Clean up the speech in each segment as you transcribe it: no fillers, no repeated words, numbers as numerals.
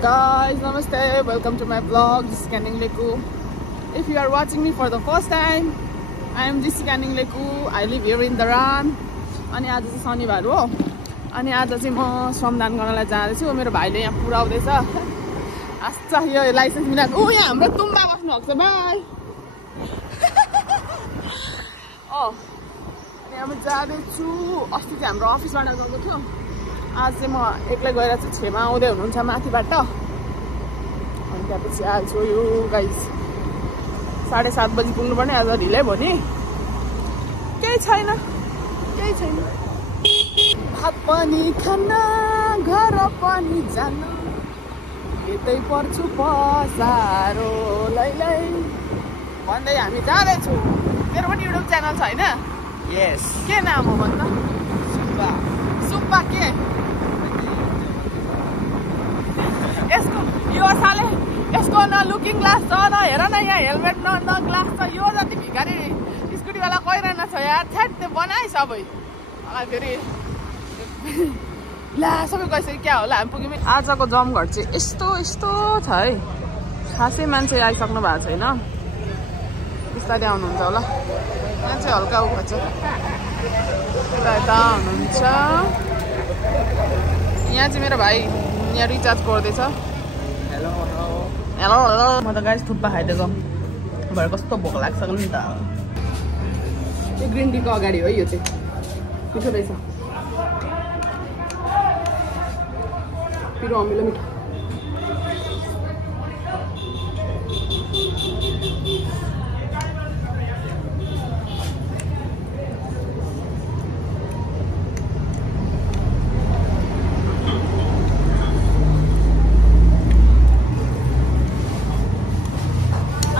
guys, namaste, welcome to my vlog, Jessica Ningleku. If you are watching me for the first time, I am Jessica Ningleku. I live here in Dharan. अनि आज चाहिँ शनिबार हो अनि आज चाहिँ म श्रमदान गर्नलाई जाँदैछु मेरो भाइले यहाँ पुराउँदैछ आस्था यो लाइसेन्स मिलाएको ओ यहाँ हाम्रो तुम्बा बस्नु भएको छ बाइ अनि अब जाँदैछु अस्ति चाहिँ हाम्रो अफिसबाट गएको थियो आज चाहिँ म एक्लै गएर चाहिँ छेमा आउँदै हुनुहुन्छ माथिबाट अनि त्यसपछि आज यो गाइस 7:30 बजी पुग्नुपर्ने आज ढिलै भयो नि केही छैन भात पनि खान घर पनि जान यतै पर्छु पसारो लैलै भन्दै हामी जाँदैछौँ मेरो पनि युट्युब च्यानल छ होइन यस के नाम हो भन्न सुब्बा के यसको यो साले यसको न लुकिङ ग्लास छ न हेर न यहाँ हेलमेट न ग्लास छ यो जति भिखारी स्कुटीवाला कोही रहेन छ यार थ्याट त्यो बनाए सबै फेरि ला सबै गइसक्यो क्या होला हामी पुग्यौँ आजको जमघट चाहिँ यस्तो छ है खासै मान्छे आइसक्नु भएको छैन बिस्तारै आउनुहुन्छ होला यहाँ चाहिँ हल्का उखा छ यता हुनुहुन्छ यहाँ चाहिँ मेरो भाइ यहाँ रिचार्ज गर्दैछ हेलो म त गाइस थुक्पा खाइदिएको भएर कस्तो भोक लाग्छ नि त यो ग्रिन टीको अगाडि हो यो चाहिँ मिठो रहेछ पिरो अमिलो मिठो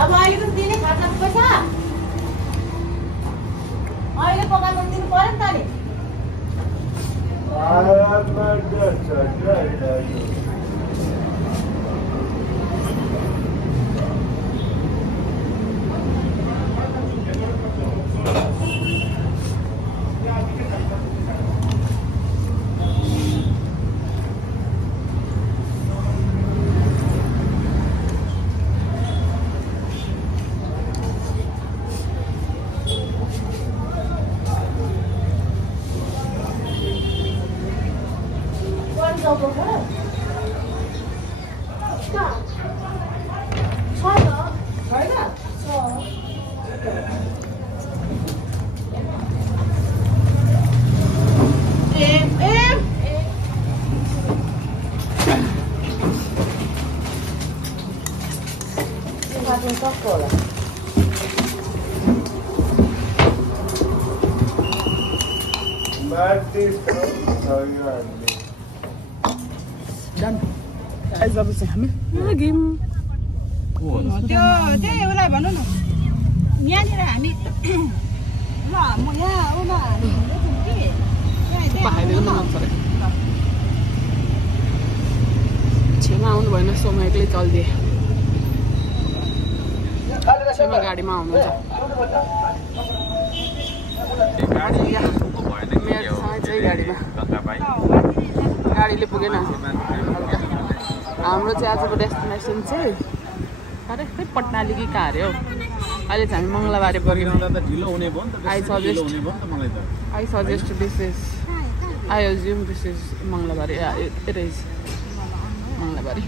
अब अहिले त दिने खाना पैसा अहिले पकाएको दिनु पर्यो नि त जब चाहिँ हामी लाग्यौँ त्यो त्यही उसलाई भन्नु न यहाँनिर हामी ल म यहाँ उमा छेमा आउनु भएन सोमा एक्लै चलिदिए छेमा गाडीमा आउनुहुन्छ गाडीले पुगेन हाम्रो चाहिँ आजको डेस्टिनेसन चाहिँ अरे खै पटनाली कि कहाँ अरे हौ अहिले चाहिँ हामी मङ्गलबारे I suggest this is I assume this is मङ्गलबारे इट इज मङ्गलबारे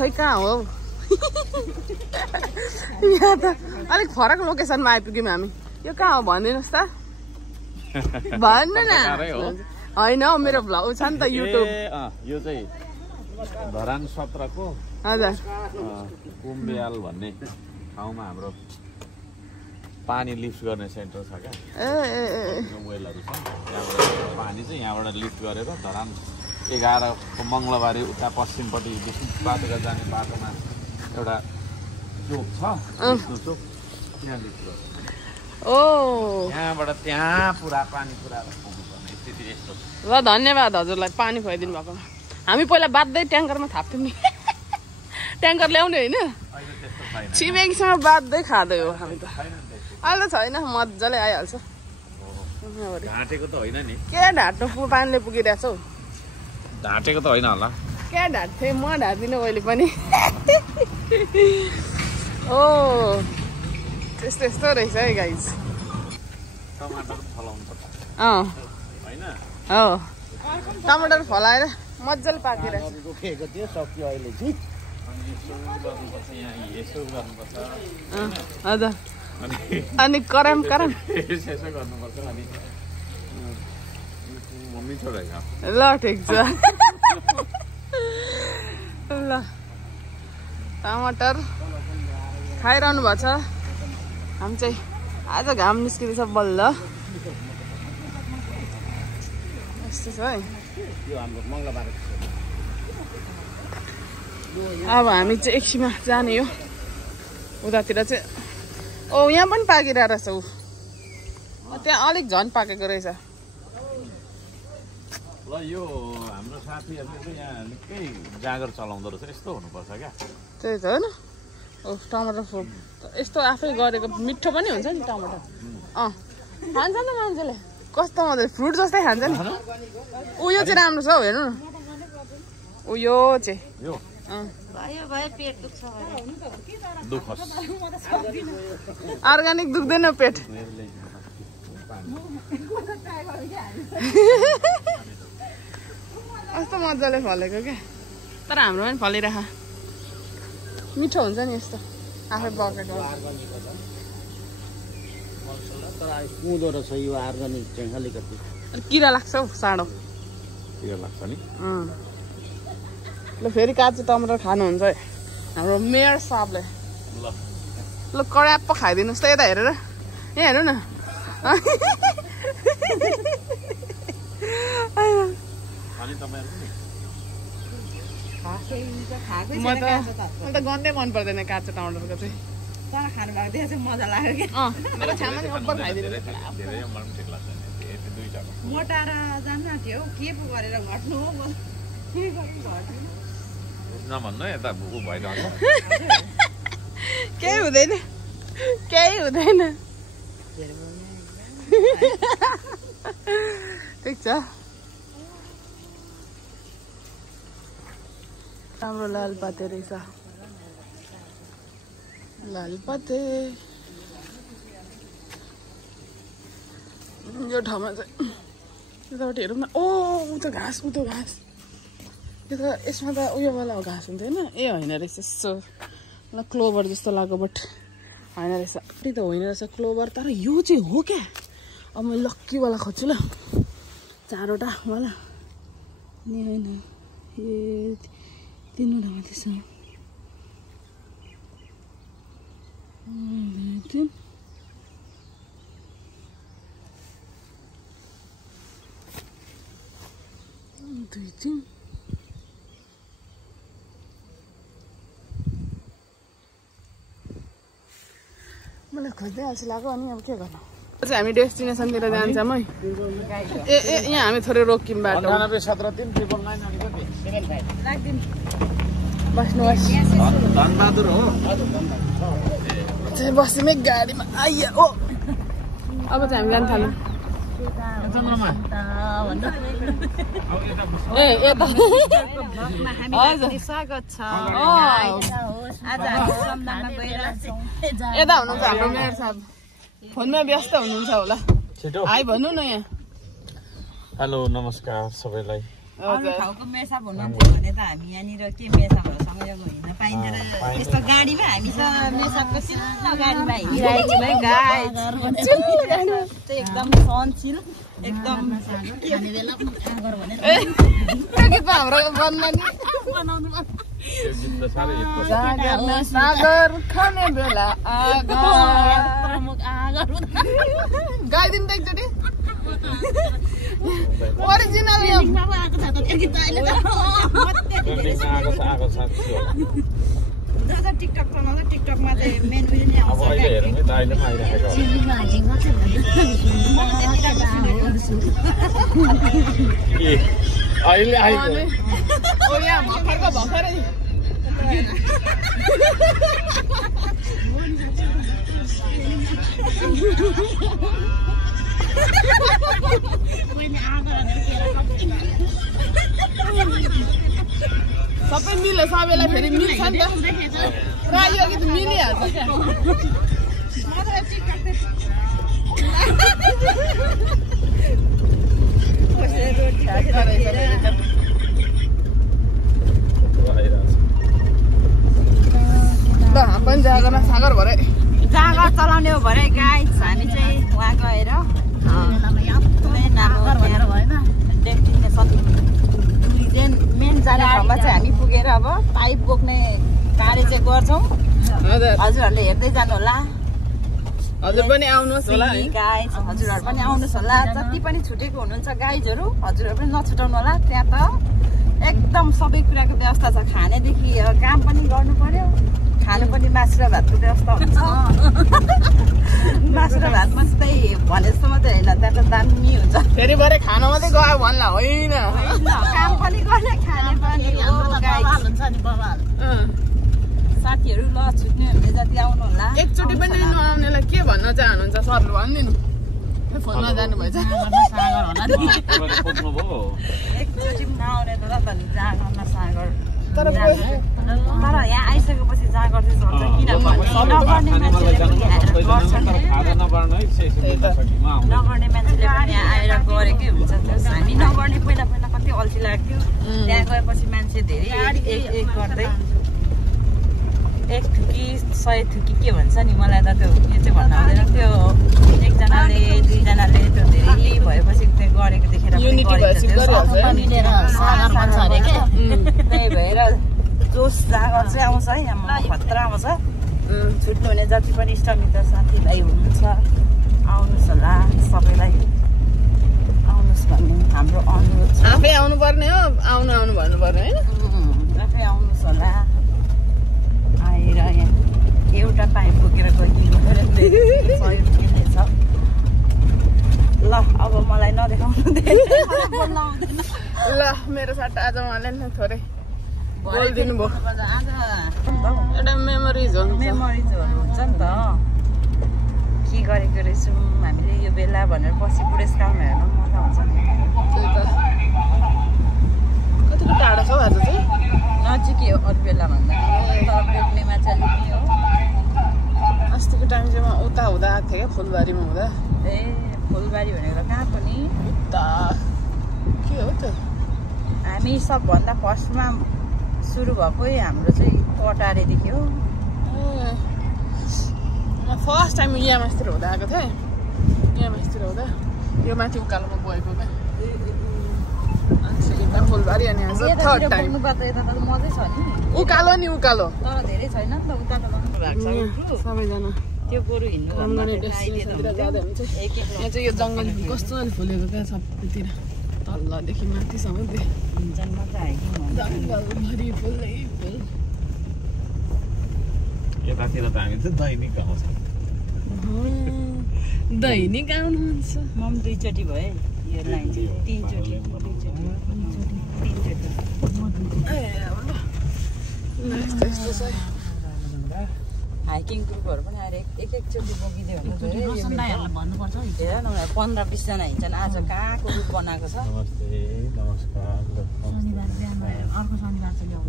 खै कहाँ हो यहाँ त अलिक फरक लोकेसनमा आइपुग्यौँ हामी यो कहाँ हो भनिदिनुहोस् त भन्नु न होइन हौ मेरो भ्लग छ नि त युट्युब यो चाहिँ धरान 17 को हजुर कुम्बियाल भन्ने ठाउँमा हाम्रो पानी लिफ्ट गर्ने सेन्टर छ क्या वेलहरू छ यहाँबाट पानी चाहिँ यहाँबाट लिफ्ट गरेर धरान 11 को मङ्गलबारे उता पश्चिमपट्टि बाटोका जाने बाटोमा एउटा चोक छ चोक त्यहाँ लिफ्ट गर्छ ओ यहाँबाट त्यहाँ पुरा पानी पुरा पुग्नुपर्ने स्थिति यस्तो ल धन्यवाद हजुरलाई पानी खुवाइदिनु भएको हामी पहिला बाध्दै ट्याङ्करमा थाप्थ्यौँ नि ट्याङ्कर ल्याउने होइन अहिले त्यस्तो छैन छिमेकीसँग बाध्दै खाँदै हो हामी त अहिले त छैन मजाले आइहाल्छ ढाँटेको त होइन नि के ढाँट्नु पानीले पुगिरहेछ हौ ढाँटेको त होइन होला क्या ढाँट्थे म ढाँट्दिनँ अहिले पनि ओ त्यस्तो यस्तो रहेछ है गाइस टमाटर फलाउनु पर्छ होइन हो टमाटर फलाएर मजाले पाकिरहेछ रोकेको थियो सक्यो अहिले चाहिँ अनि यसो गर्नुपर्छ यहाँ यसो गर्नुपर्छ हजुर अनि करम यसो गर्नुपर्छ अनि मम्मी छोडेको ल ठिक छ ल टमाटर खाइरहनु भएको छ हामी चाहिँ आज घाम निस्किँदैछ बल्ल यस्तो छ है यो हाम्रो मङ्गलबार अब हामी चाहिँ एकछिनमा जाने हो उतातिर चाहिँ ओ यहाँ पनि पाकिरहेको रहेछ ऊ त्यहाँ अलिक झन् पाकेको रहेछ ल यो हाम्रो साथीहरूले चाहिँ यहाँ निकै जाँगर चलाउँदो रहेछ यस्तो हुनुपर्छ क्या त्यही त होइन ओ टमाटर फुल यस्तो आफै गरेको मिठो पनि हुन्छ नि टमाटर खान्छ नि त मान्छेले कस्तो मजाले फ्रुट जस्तै खान्छ नि उयो चाहिँ राम्रो छ हौ हेर्नु न उयो चाहिँ यो दुखोस् अर्ग्यानिक दुख्दैन पेट कस्तो मजाले फलेको क्या तर हाम्रो पनि फलिरह मिठो हुन्छ नि यस्तो आफै पकेको कुँदो रहेछ यो अर्ग्यानिक चाहिँ अलिकति किरा लाग्छ हौ साँडो यो लाग्छ नि ल फेरि काँचो टमाटर खानुहुन्छ है हाम्रो मेयर साहबले ल कराप पो खाइदिनुहोस् त यता हेरेर यहाँ हेर्नु न म त गन्दै मन पर्दैन काँचो टमाटरको चाहिँ खानु भएको थियो चाहिँ मजा लाग्यो क्या मेरो छामा नि अब्बर खाइदिनु मोटाएर जानु आँट्यो हौ के पो गरेर घट्नु हो म नभन्नु यता ऊ भइरहन्छ केही हुँदैन ठिक छ राम्रो लालपाते रहेछ लालपाते यो ठाउँमा चाहिँ यताबाट हेरौँ न ओ ऊ त घाँस यो त यसमा त उयोवाला घाँस हुन्थेन ए होइन रहेछ यसो ल क्लोभर जस्तो लाग्यो बट होइन रहेछ त्यही त होइन रहेछ क्लोभर तर यो चाहिँ हो क्या अब मैले लक्कीवाला खोज्छु ल 4वटा वाला नि होइन ए 3वटा मात्रै छ दुई तीन मलाई खोज्दै अल्छी लाग्यो अनि अब के गर्नु चाहिँ हामी डेस्टिनेसनतिर जान्छौँ है ए यहाँ हामी थोरै रोक्यौँ बाटो 97 बस्नुहोस् धनबहादुर हो बस्यौँ गाडीमा आइया ओ अब चाहिँ हामी जान थाल्यौँ ए यता स्वागत छ यता हुनुहुन्छ हाम्रो मेयर साहब फोनमा व्यस्त हुनुहुन्छ होला छिटो हाई भन्नु न यहाँ हेलो नमस्कार सबैलाई अरू ठाउँको मेसाब हुनुहुन्थ्यो भने त हामी यहाँनिर के मेसाबहरूसँग हिँड्न पाइन्छ र यस्तो गाडीमा हामीसँग मेसाबको सिनो गाडीमा हिँडिरहेको भाइ गाई एकदम सहनशील एकदम हाम्रो बनाउनु सागर खाने बेला गाइदिनु त एकचोटि ओरिजिनल जो टिकटक चलाउँछ टिकटकमा चाहिँ मेन उयो नि अब अहिले हेरौँ है त अहिले पनि आइरहेको ए अहिले आइको ओ यहाँ भर्खरै सबै मिल्यो सबैलाई फेरि मिल्छ नि त र यो गीत मिलिहाल्छ क्या ल हामी पनि जागरमा सागर भरे जाँगर चलाउने हो भरे गाइस हामी चाहिँ वहाँ गएर डेस्टिनेसन मेन जाने ठाउँमा चाहिँ हामी पुगेर अब पाइप बोक्ने कार्य चाहिँ गर्छौँ हजुरहरूले हेर्दै जानु होला हजुर पनि आउनुहोस् होला गाइज हजुरहरू पनि आउनुहोस् होला जति पनि छुटेको हुनुहुन्छ गाइजहरू हजुरहरू पनि नछुटाउनु होला त्यहाँ त एकदम सबै कुराको व्यवस्था छ खानेदेखि काम पनि गर्नु पर्यो खानु पनि मासु र भातको व्यवस्था हुन्छ मासु र भात मात्रै भने जस्तो मात्रै होइन त्यहाँ त दामी हुन्छ फेरि भरे खान मात्रै गयो भन्ला होइन काम पनि गर्ने खाने पनि साथीहरू ल छुट्नेहरूले जति आउनु होला एकचोटि पनि नआउनेलाई के भन्न चाहनुहुन्छ सरले भनिदिनु फोनमा जानुभएछ एकचोटि पनि नआउने त जाँगरमा सागर तर यहाँ आइसकेपछि जाँगर चाहिँ चल्छ किनभने नगर्ने मान्छेले पनि यहाँ आएर गरेकै हुन्छ हामी नगर्ने पहिला पहिला कति अल्छी लाग्थ्यो त्यहाँ गएपछि मान्छे धेरै एक गर्दै 1 थुकी 100 थुकी के भन्छ नि मलाई त त्यो यो चाहिँ भन्न आउँदैन त्यो एकजनाले दुईजनाले त्यो धेरै भएपछि त्यो गरेको देखेर त्यही भएर जोस जाँगर चाहिँ आउँछ है यहाँ खतरा आउँछ छुट्नु हुने जति पनि इष्टमित्र साथीभाइ हुनुहुन्छ आउनुहोस् होला सबैलाई आउनुहोस् भन्ने हाम्रो अनुरोध छ आफै आउनु पर्ने हो आउनु भन्नु पर्ने होइन आफै आउनुहोस् होला आएर यहाँ एउटा पाइप बोकेर गइदिनु सहयोग दिनेछ ल अब मलाई नदेखाउनु ल मेरो सट्टा आज उहाँले नि थोरै बोलिदिनु भयो एउटा मेमोरिजहरू हुन्छ नि त के गरेको रहेछौँ हामीले यो बेला भनेर पछि बुढेसकालमा हेर्नु मजा आउँछ नि त्यही त कतिको टाढा छ आज चाहिँ नजिकै हो अरू बेला भन्दा तर बोक्नेमा चाहिँ अलिकति हो अस्तिको टाइम चाहिँ म उता हुँदा आएको थिएँ क्या फुलबारीमा हुँदा ए फुलबारी भनेको कहाँ पनि उता के हो त हामी सबभन्दा फर्स्टमा सुरु भएकै हाम्रो चाहिँ कटारेदेखि हो फर्स्ट टाइम यहाँ मास्तिर हुँदा आएको थिएँ यहाँ मास्तिर हुँदा यो माथि उकालोमा गएको क्या अनि फुलबारी अनि आज थर्ड टाइम मजै छ नि उकालो नि उकालो तर धेरै छैन नि त उकालो सबैजना त्यो गोरु हिँड्नु यहाँ चाहिँ यो जङ्गल कस्तो फुलेको क्या सबैतिर तलदेखि माथिसम्म जङ्गलभरि फुलै फुल यतातिर त हामी चाहिँ दैनिक आउँछ दैनिक आउनुहुन्छ म पनि दुईचोटि भए यो लाइन चाहिँ तीनचोटि यस्तो छ हाइकिङ ग्रुपहरू पनि आएर एकचोटि बोकिदियो भने भन्नुपर्छ हेर न 15-20जना हिँड्छन् आज कहाँको ग्रुप बनाएको छ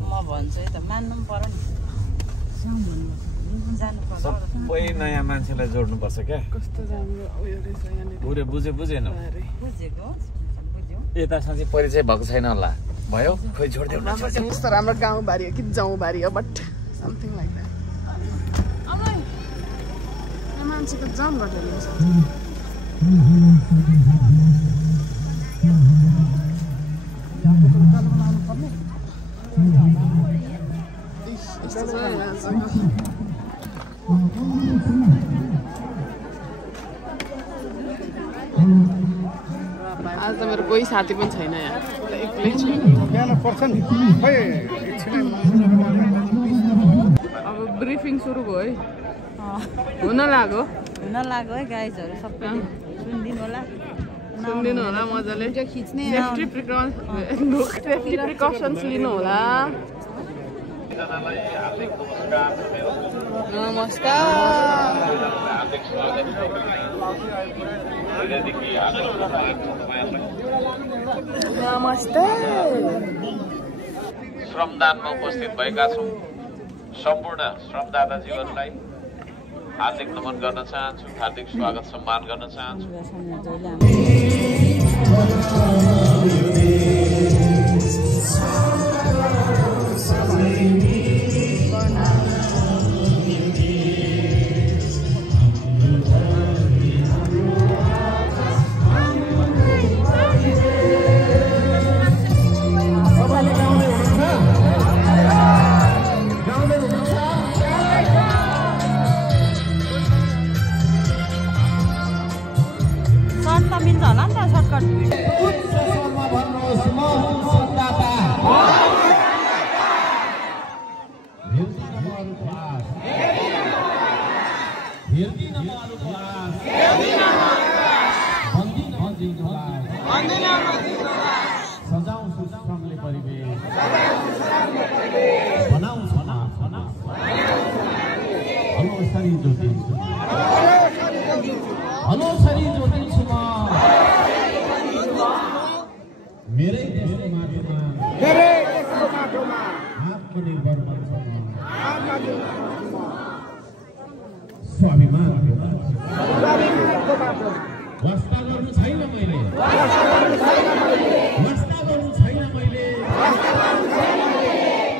म भन्छु है त मान्नु पनि पर्यो नि जानुपर्छ सबै नयाँ मान्छेलाई जोड्नुपर्छ क्या कस्तो राम्रो उयो रहेछ यहाँनिर बुझेन बुझेको बुझ्यौ यता साँच्चै परिचय भएको छैन होला भयो खोइ छोडिदेऊ कस्तो राम्रो गाउँबारी हो कि जाउँबारी हो बट समथिङ लाइक द्याट मान्छेको जाम गरेर आज त मेरो कोही साथी पनि छैन यहाँ एक्लै छु पर्छ नि अब ब्रिफिङ सुरु भयो है हुन लाग्यो है गाइजहरु सबै सुनिदिनु होला मजाले खिच्ने सेफ्टी प्रिकसन्स लिनु होला नमस्कार नमस्ते श्रमदानमा उपस्थित भएका छौँ सम्पूर्ण श्रमदाताजीहरूलाई हार्दिक नमन गर्न चाहन्छु हार्दिक स्वागत सम्मान गर्न चाहन्छु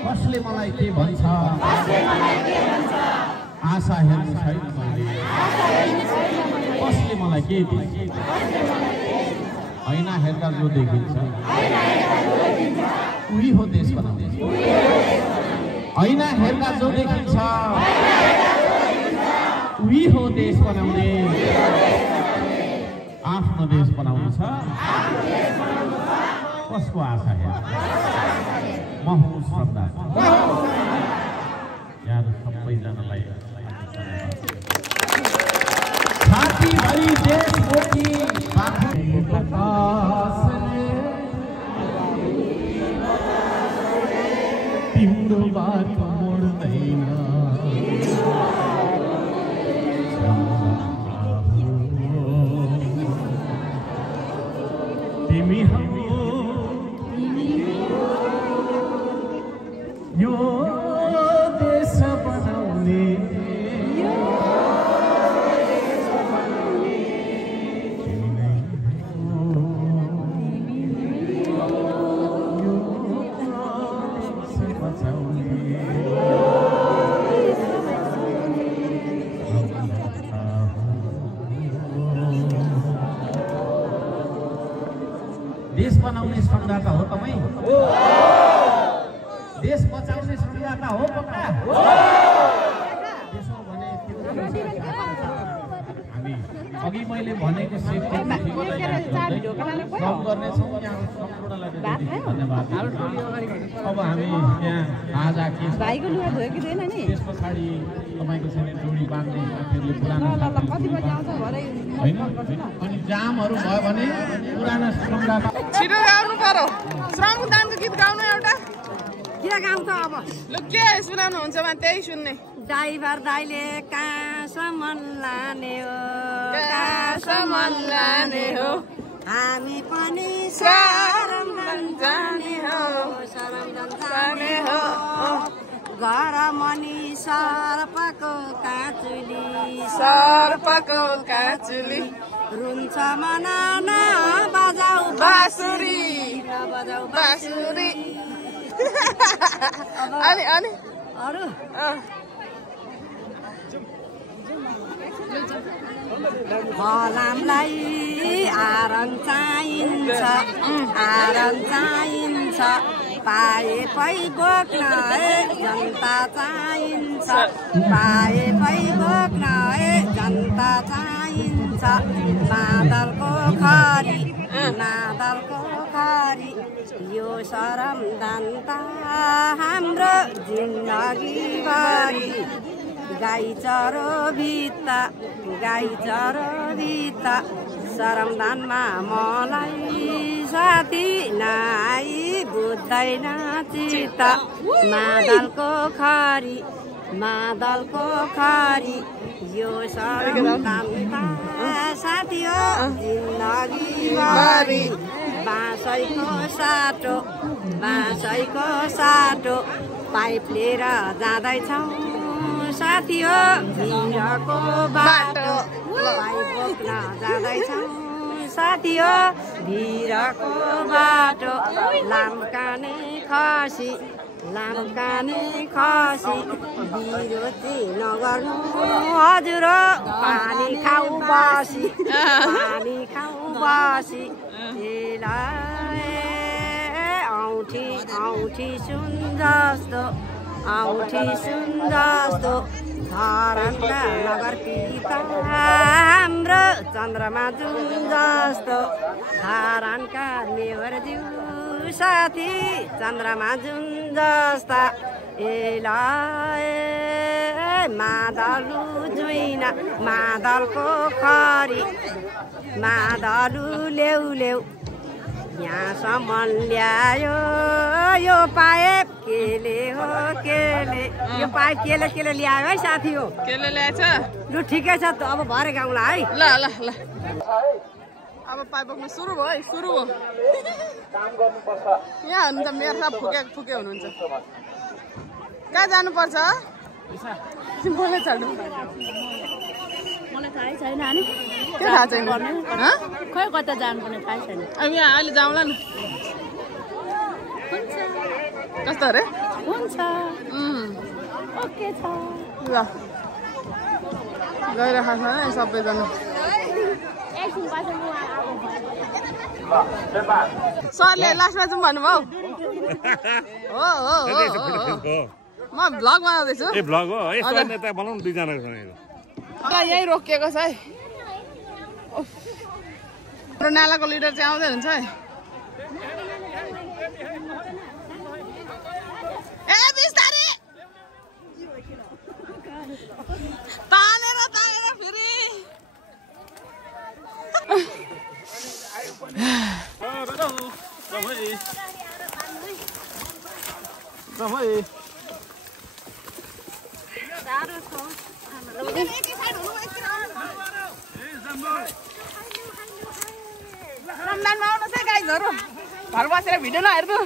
कसले मलाई के भन्छ आशा हेर्नु छैन मैले कसले मलाई के दिन्छ ऐना हेर्दा जो देखिन्छ उही हो देश बनाउने ऐना हेर्दा जो देखिन्छ उही हो देश बनाउने आफ्नो देश बनाउनु छ कसको आशा हेर्नु म हुँ श्रमदाता यहाँ सबैजनालाई छातीभरि देशभरि तिम्रो बाटो मोड्दैन तिमी यो देश बनाउने देश बनाउने श्रमदाता हो तपाईँ देश बचाउने श्रमदाता हो पक्का त्यसो भने हामी अघि मैले भनेको सेफ्टी काम गर्नेछौँ यहाँ सम्पूर्णलाई धन्यवाद अब हामी यहाँ आज केस त्यस पछाडि तपाईँको चाहिँ जोडी बाँध्ने साथीहरूले पुरानो होइन अनि जामहरू भयो भने पुरानो श्रमदाता छिटो गाउनु पर्यो श्रमदानको गीत गाउनु एउटा के गाउँछ अब ल के सुनाउनुहुन्छ म त्यही सुन्ने ड्राइभर दाइले कहाँसम्म लाने हो हामी पनि सरमगञ्ज जाने हो घर मनी सर्पको काँचुली रुन्छ मना बजाऊ बाँसुरी अनि अरू फलामलाई आरन चाहिन्छ पाए पै बोक्न जनता चाहिन्छ नादलको खरी यो शरम दन्ता हाम्रो जिन्दगी भरि गाई चरो भित्ता सरमदानमा मलाई साथी नाइ बुझ्दैन चित्त मादलको खरी यो सरमदानमा साथी हो जिन्दगीभरि बाँसैको साटो पाइप लिएर जाँदैछौँ साथी हो भिरको बाटो पाइप बोक्न जाँदैछौँ साथी हो भिरको बाटो लामकाने खसी बिरोती नगर्नु हजुर पानी खाऊ बसी औठी सुन जस्तो धरानका नगर पिता हाम्रो चन्द्रमा जुन जस्तो धरानका नेवरज्यू साथी चन्द्रमा जुन जस्ता मादलु जुइना मादलको खरी मादलु ल्याउ यहाँसम्म ल्यायो यो पाइप केले यो पाइप केले ल्यायो है साथी हो केले ल्याएछ लु ठिकै छ त अब भरे गाउँला है ल अब पाइप बोक्नु सुरु भयो यहाँ हुनुहुन्छ मेरो सब फुके हुनुहुन्छ कहाँ जानुपर्छ मलाई छाड्नु मलाई थाहै छैन अनि के थाहा छैन खै कता जानुपर्ने थाहै छैन अब यहाँ अहिले जाउँला नि कस्तो अरे हुन्छ ओके छ ल गइरहेको छ नि सबैजना सरले लास्टमा जाउँ भन्नुभयो हो म भ्लग बनाउँदैछु यहीँ रोकिएको छ है हाम्रो नालाको लिडर चाहिँ आउँदै हुन्छ है ए बिस्तारै तानेर फेरि रमजानमा आउनुहोस् है गाइजहरू घर बसेर भिडियो नहेर्नु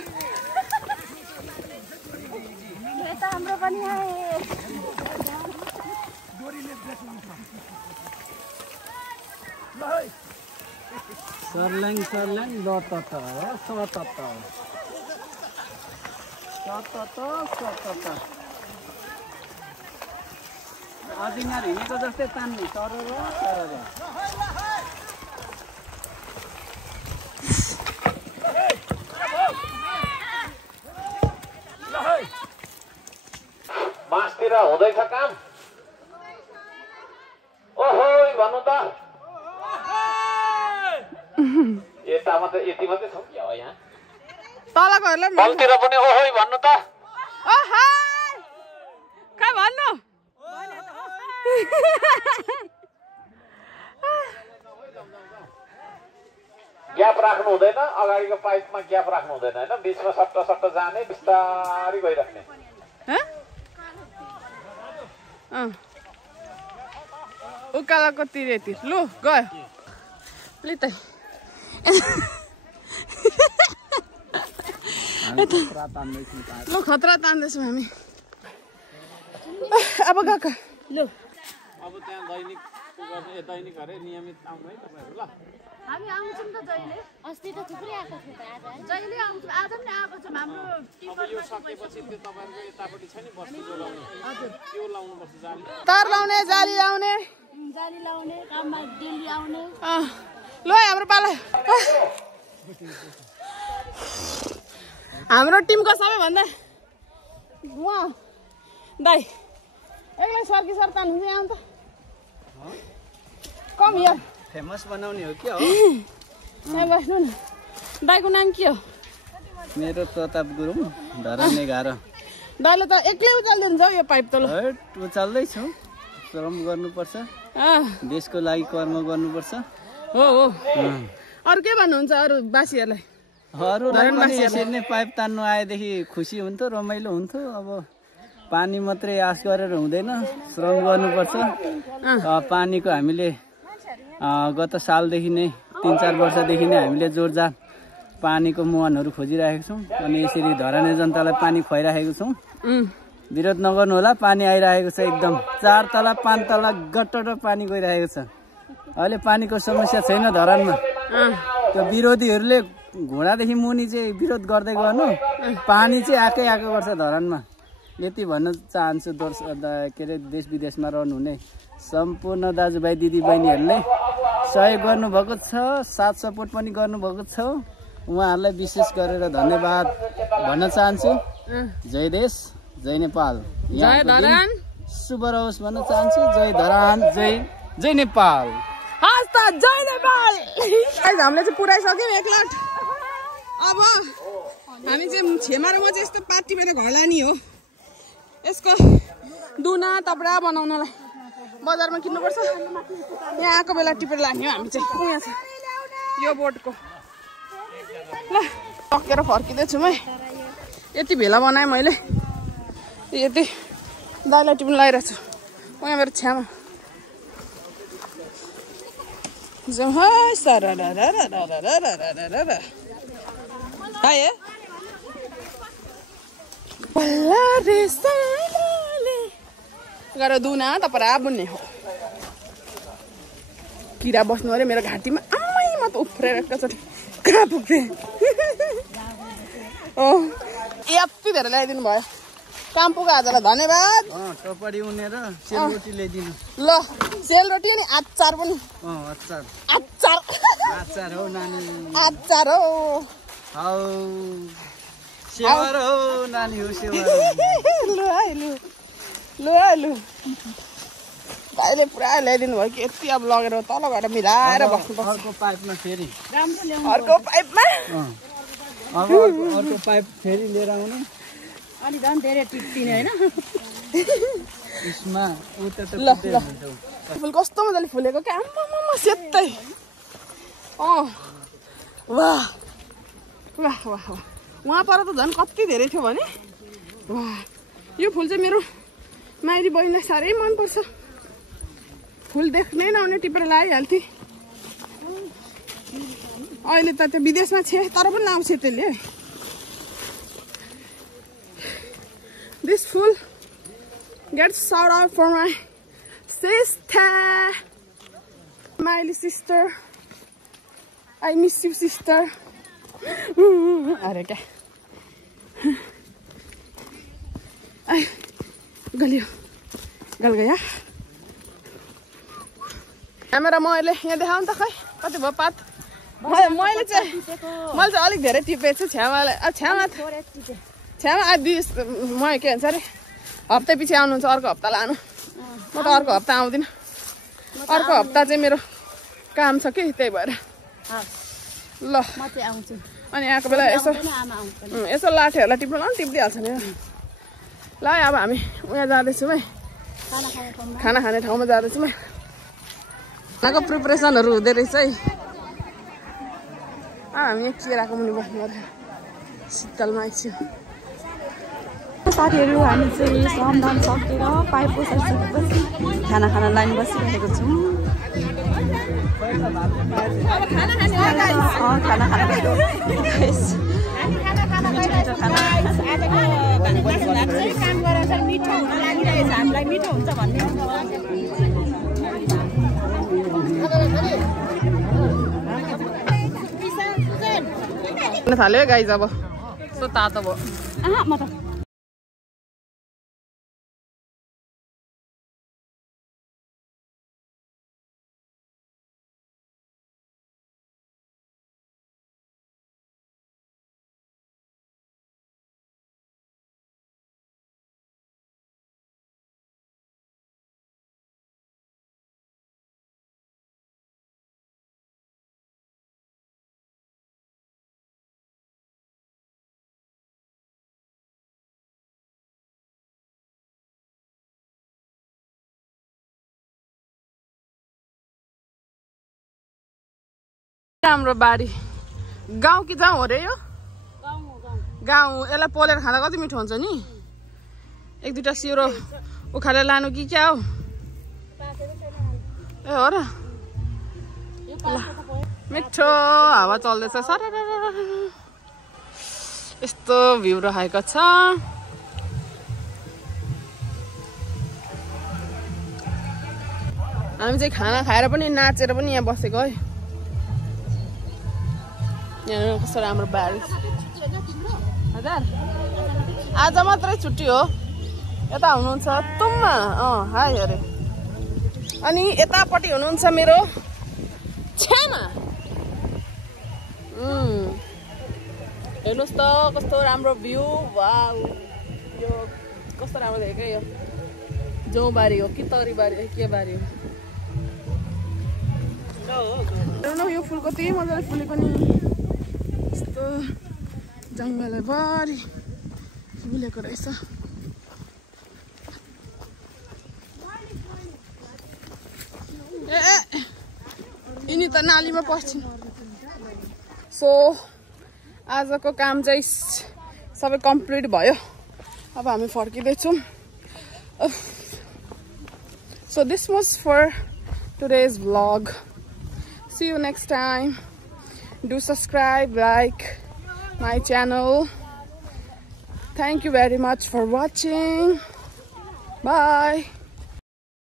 हाम्रो पनि सर्ल्याङ अधिनार हिँडेको जस्तै तान्ने तर बाँसतिर हुँदैछ काम ओहो भन्नु त यता मात्रै यति मात्रै छौ कि यहाँ तलकोहरूलाई तलतिर पनि ओहो भन्नु त कहाँ भन्नु ग्याप राख्नु हुँदैन अगाडिको पाइपमा ग्याप राख्नु हुँदैन होइन बिचमा सट्ट जाने बिस्तारै गइराख्ने उकालोको तिरेतिर लु गयो लितै लु खतरा तान्दैछौँ हामी अब गएको लु अब त्यहाँ दैनिक अरे नियमित आउनु है तपाईँहरू ल हामी आउँछौँ त जहिले अस्ति त थुप्रै आएको थियो त आज जहिले आउँछौँ आज पनि आएको छौँ हाम्रो अब यो सकेपछि त्यो तपाईँहरूको यतापट्टि छ नि बस्ती जो लाउने हजुर त्यो लाउनुपर्छ जाली तार लाउने जाली लाउने काममा डेली आउने ल हाम्रो पाला हाम्रो टिमको सबैभन्दा उहाँ दाइ एक्लै सर तान्नुहुन्छ यहाँ अन्त कम यार फेमस बनाउने हो कि हो यहाँ बस्नु न दाइको नाम के हो मेरो प्रताप गुरुङ धरान 11 दाइले त एक्लै उचाल्दिनुहुन्छ हौ यो पाइप त ल उचाल्दैछु श्रम गर्नुपर्छ अँ, देशको लागि कर्म गर्नुपर्छ हो हो अरू के भन्नुहुन्छ अरू बासीहरूलाई अरूलाई पनि यसरी नै पाइप तान्नु आएदेखि खुसी हुन्थ्यो रमाइलो हुन्थ्यो अब पानी मात्रै आश गरेर हुँदैन श्रम गर्नुपर्छ पानीको हामीले गत सालदेखि नै 3-4 वर्षदेखि नै हामीले जोरजान पानीको मुहानहरू खोजिरहेको छौँ अनि यसरी धराने जनतालाई पानी खुवाइरहेको छौँ विरोध नगर्नु होला पानी आइरहेको छ एकदम 4 तला 5 तला गटर पानी गइरहेको छ अहिले पानीको समस्या छैन धरानमा त्यो विरोधीहरूले घोडादेखि मुनि चाहिँ विरोध गर्दै गर्नु पानी चाहिँ आएको गर्छ धरानमा यति भन्न चाहन्छु के अरे देश विदेशमा रहनुहुने सम्पूर्ण दाजुभाइ दिदीबहिनीहरूले सहयोग गर्नुभएको छ साथ सपोर्ट पनि गर्नुभएको छ उहाँहरूलाई विशेष गरेर धन्यवाद भन्न चाहन्छु जय देश जय नेपाल जय धरान शुभ रहोस् भन्न चाहन्छु जय धरान जय नेपाल हस् त जय नेपाल हामीले चाहिँ पुऱ्याइसक्यौँ 1 लाख अब हामी चाहिँ छेमा र म चाहिँ यस्तो पार्टी मेरो घर लाने हो यसको दुना तपडा बनाउनलाई बजारमा किन्नुपर्छ यहाँ आएको बेला टिपेर लाने हो हामी चाहिँ यहाँ छ यो बोटको ल टकेर फर्किँदैछु म यति भेला बनाएँ मैले यति दाइलाई टिप्नु लगाइरहेको छु यहाँ मेरो छ्यामा दुना तपरा बुन्ने हो किरा बस्नु अरे मेरो घाँटीमा आमै म त उफ्रेर एकचोटि कहाँ पुग्थेँ यति धेरै ल्याइदिनु भयो काम पुग्यो आजलाई धन्यवाद टपडी उनेर सेलरोटी ल्याइदिनु ल सेलरोटी अनि अचार पनि अचार अचार अचार हो नानी अचार हो हाउ सेवार हो नानी हो सेवार लु है लु भाइले पुरा ल्याइदिनु भयो कि यति अब लगेर तल गएर मिलाएर बस्नुपर्छ अर्को पाइपमा फेरि अर्को पाइपमा अब अर्को पाइप फेरि लिएर आउने अनि झन् धेरै टिप्दिने होइन यसमा उता त फुल कस्तो मजाले फुलेको क्या आम्मामा सेतै वाह वाह वाह वहाँ पर त झन् कति धेरै थियो भने वाह यो फुल चाहिँ मेरो माइली बहिनीलाई साह्रै मनपर्छ फुल देख्नै नआउने टिपेर लगाइहाल्थे अहिले त त्यो विदेशमा छे तर पनि लाउँछ त्यसले This fool gets shout out for my sister, Miley sister. I miss you, sister. अरे क्या गलियो गल गया क्यामेरा मैले यहाँ देखाउनु त खै कति भयो पात मैले चाहिँ अलिक धेरै टिपेको छु छ्यामालाई छ्यामा आदि म के भन्छ अरे हप्ता पछि आउनुहुन्छ अर्को हप्ता लानु म त अर्को हप्ता आउँदिनँ अर्को हप्ता चाहिँ मेरो काम छ कि त्यही भएर ल अनि आएको बेला यसो लाठीहरूलाई टिप्नु ल टिप्दिहाल्छ नि ल अब हामी उहाँ जाँदैछौँ है खाना खाने ठाउँमा जाँदैछौँ है खानाको प्रिपरेसनहरू हुँदै रहेछ है हामी यहाँ केराको मुनि बस्नु पर्यो शीतलमा एकछिन साथीहरू हामी चाहिँ श्रमदान सकेर पाइप बसाइसकेपछि खाना खान लाइन बसिरहेको छौँ खाना थाल्यो गाइज अब यस्तो तातो भयो हाम्रो बारी गाउँ कि जाउँ हो रे यो गाउँ यसलाई पोलेर खाँदा कति मिठो हुन्छ नि एक दुईटा सिउरो उखालेर लानु कि क्या हो ए हो र मिठो हावा चल्दैछ सर यस्तो भ्यू रहेको छ हामी चाहिँ खाना खाएर पनि नाचेर पनि यहाँ बसेको है यहाँ कस्तो राम्रो बारी हजुर आज मात्रै छुट्टी हो यता हुनुहुन्छ तुम्मा हाई अरे अनि यतापट्टि हुनुहुन्छ मेरो छ्यामा हेर्नुहोस् त कस्तो राम्रो भ्यू वाउ यो कस्तो राम्रो देखेको यो जौबारी हो कि तरीबारी हो के बारी हो यो फुल कति मजाले फुलेको नि यस्तो जङ्गलभरि फुलेको रहेछ ए यिनी त नालीमा पस्छन् सो आजको काम चाहिँ सबै कम्प्लिट भयो अब हामी फर्किँदैछौँ so this was for today's vlog. See you next time. Do subscribe, like my channel. Thank you very much for watching. Bye.